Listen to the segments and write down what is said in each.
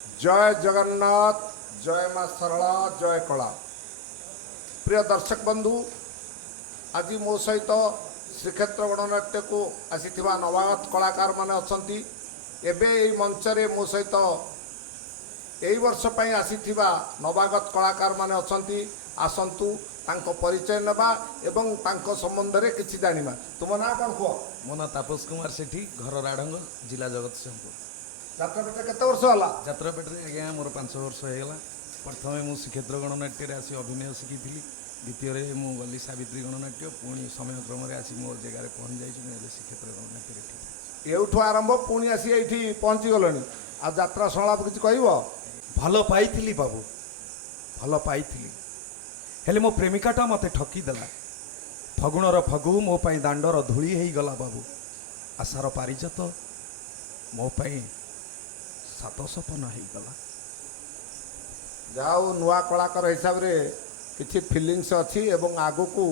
जय जगन्नाथ, जय माँ सरला, जय कला। प्रिय दर्शक बंधु, आज मो सहित श्रीक्षेत्र गणनाट्य को आसी नवागत कलाकार माने अछंती। एबे एई मंचरे मो सहित एई वर्ष पई आसी नवागत कलाकार माने अछंती। आसंतु तांको परिचय नबा एवं तांको संबंध रे किछि जानिबा। तुम ना कोन को? मो ना तापस कुमार सेठी, घर राढ़ंग, जिला जगतसिंहपुर। जात्रापेट केते वर्ष होला? जात्रापेट आज्ञा मोर 5 वर्ष होगा। प्रथम मु श्रीक्षेत्र गणनाट्य आसी अभिनय शिखी। द्वितीय मु गली सावित्री गणनाट्य, पुणी समय क्रम आसी मोर जगार पहुँच जाइए श्रीक्षेत्र गणनाट्य। एठू आरंभ पुणी आसी एठी पहुँची गलनी। आ जात्रा संलाप किछि कहइबो? भल पाइथिली बाबू, भल पाइथिली, हेले मो प्रेमिकाटा मते ठकी देला। फगुणर फगु मो पाई दांडर धूली हेई गला बाबू। आशार पारिजात मो पाई सात सपन हेई गला। जाऊ नुआ कलाकार हिसाब रे किछि फीलिंग्स अछि एवं आगु को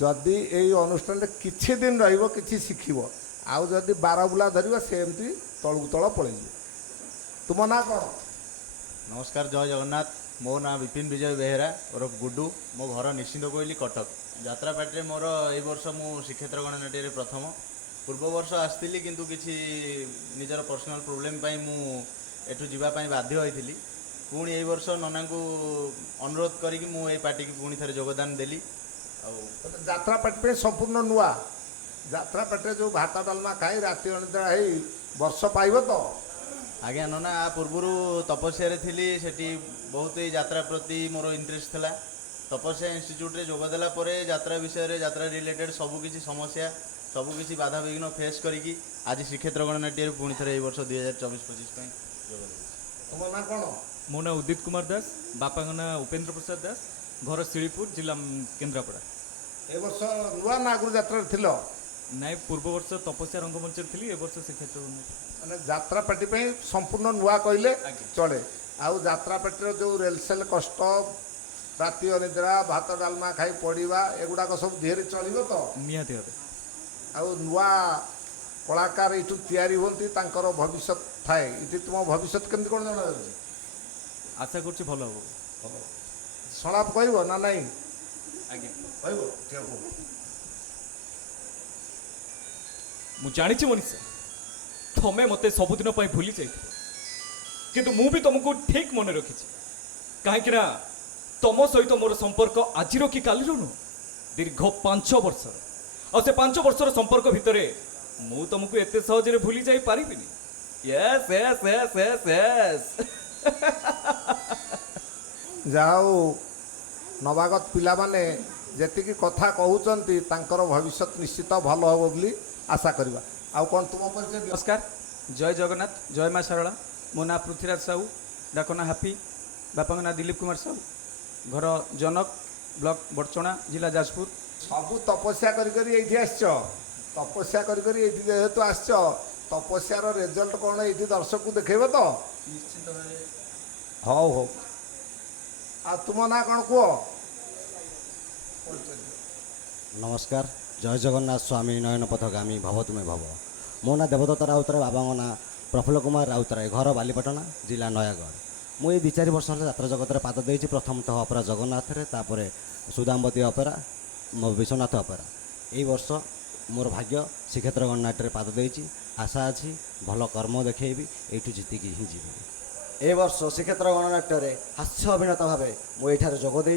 जदि एई अनुष्ठान रे किछि दिन रहिबो किछि शिखिबो। आउ जदि 12 बुला धरिबो से एमती तळु तळ पळेइबो। तुम ना कोन? नमस्कार, जय जगन्नाथ। मो ना विपिन विजय बेहेरा ओरफ गुड्डू। मो घर निश्चिंत कोइली कटक। जात्रापाटे मोर ए वर्ष मु श्रीक्षेत्र गणनाट्य प्रथम। पूर्व वर्ष आसती किंतु किसी निजर पर्सनाल प्रोब्लेम पाई मु एठू जीवा पाई बाध्य होइथिली। पुणी ए वर्ष नना को अनुरोध करी मु ए पार्टी की पुणी थरे योगदान देली। जात्रा पाट पे संपूर्ण नुआ जात्रा पाटे जो भात डालमा खाई राति अनिद्रा हेई वर्ष पाइबो तो? आज्ञा नना आ पूर्वरु तपस्या थी सेठी बहुत ही यात्रा प्रति मोर इंटरेस्ट थिला। तपस्या इंस्टीट्यूट रे जोग देला परे यात्रा विषय रे यात्रा रिलेटेड सबुकिछि समस्या सबुकिछि बाधा विघ्न फेस करिकी आज श्रीक्षेत्र गणनाट्य पुणी थरे ए वर्ष 2024-25 पई जोग देली। तुम ना कोन? मो ना उदित कुमार दास, बापा ना उपेंद्र प्रसाद दास, घर शिलीपुर, जिला केन्द्रापड़ा। ए वर्ष नुआ ना आगु यात्रा थिलो? नाई, पूर्व वर्ष तपस्या रंगमंच थी, ए वर्ष श्रीक्षेत्र माने जात्रा पाटी पे संपूर्ण नुआ कहले चले। आउ जात्रा पाटी जो रेलसेल कष्ट राति अनिद्रा भात डालमा खाई पड़वा एगुड़ाक सब धीरे चलो तो निहाती भावे। आउ नुआ कलाकार ये तैयारी होती तांकर भविष्य थाए। ये तुम भविष्य केमती कौन जाना? आशा कर भल हम। संलाप कह ना नहीं? आज्ञा कह मु जानी मनीषा तमें मत सबुदिन भूली जाइए, किंतु मु भी तुमको ठीक मन रखी। कहीं तुम सहित मोर संपर्क आज कि काली नुह, दीर्घ 5 वर्ष। और से 5 वर्षर संपर्क भितर मु तुमको एत सहज भूली जाई पारिबिनी। Yes yes yes yes yes जाओ नवागत पिला माने जेतिकी कथा कहउचंती तांकर भविष्य निश्चित भल हो बोली आशा करबा। आउ कोन तुम परिचय दियो? नमस्कार, जय जगन्नाथ, जय माँ सरला। मो ना पृथ्वीराज साहू, डाकना हापी, बापा ना दिलीप कुमार साहू, घर जनक, ब्लॉक बड़चणा, जिला जाजपुर। सबु तपस्या करी एठी आछो। तपस्या करी एठी जेहेतु आछो, तपस्यार रिजल्ट कोन एठी दर्शक को देखेबो तो? निश्चित भावे। हौ हौ। आ तुम ना कोन को? नमस्कार, जय जगन्नाथ। स्वामी नयन पथगामी भव तुमे भव। मो ना देवदत्त राउतराय, बाबा ना प्रफुल्ल कुमार राउतराय, घर बालीपाटना, जिला नयागढ़। मुझे 2-4 वर्ष यात्रा जगत में पाद देती। प्रथमतः अपेरा जगन्नाथ रे, तापर सुदामवती अपेरा, विश्वनाथ अपेरा। यही वर्ष मोर भाग्य श्रीक्षेत्र गणनाट्य पाद देती। आशा अच्छी भल कर्म देखी यू जीतिकी ही जी। ए वर्ष श्रीक्षेत्र गणनाट्य हास्य अभिनेता भाव मुझे जोगदे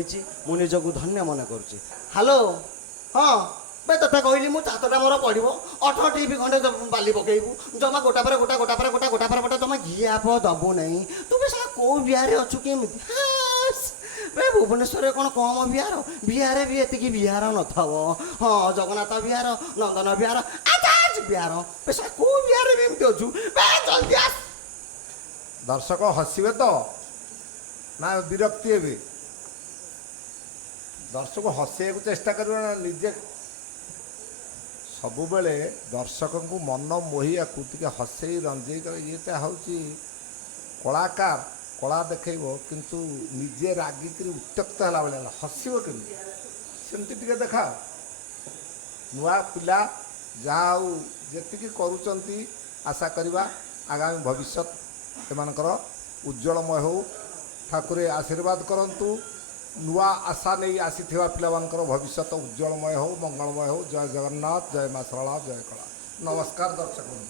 निजक धन्य मन करुच्ची। हेलो, हाँ बे तथा कहली मु चातटा मोर पड़ो 8 टीवी खंडे बाली पकेबू जमा गोटा पर गोटा गोटा पर गोटा गोटा पर गोटा जमा घियाप दबू नहीं। तू बे साला को बिहार अच्छु केमी? बे भुवनेश्वर कौन कम बिहार? बिहार भी एतिकी बिहार न हाँ, जगन्नाथ बिहार, नंदन बिहार, आचार्य बिहार। बे साला को बिहार भी एमती अच्छु? बे जल्दी आस। दर्शक हसवे तो ना विरक्ति हे? दर्शक हसैया चेष्टा करना निजे सबु बेले दर्शक को मन मोहिया टे हसई रंजई कर ये हूँ कलाकार कला देखेब किंतु निजे रागिक उत्त्यक्त है भाई हसब केमी सेमती टे देखा। नुआ पिला जहाँ जी करुँच आशा करवा आगामी भविष्य ଏମାନଙ୍କର ଉଜ୍ଜଳମୟ ହେଉ। ଠାକୁରେ ଆଶୀର୍ବାଦ କରନ୍ତୁ। ନୂଆ ଆଶା ନେଇ ଆସିଥିବା ପିଲାମାନଙ୍କର ଭବିଷ୍ୟତ ଉଜ୍ଜଳମୟ ହେଉ, ମଙ୍ଗଳମୟ ହେଉ। ଜୟ ଜଗନ୍ନାଥ, ଜୟ ମା ଶାରଳା, ଜୟ କଳା। ନମସ୍କାର ଦର୍ଶକ ବନ୍ଧୁ।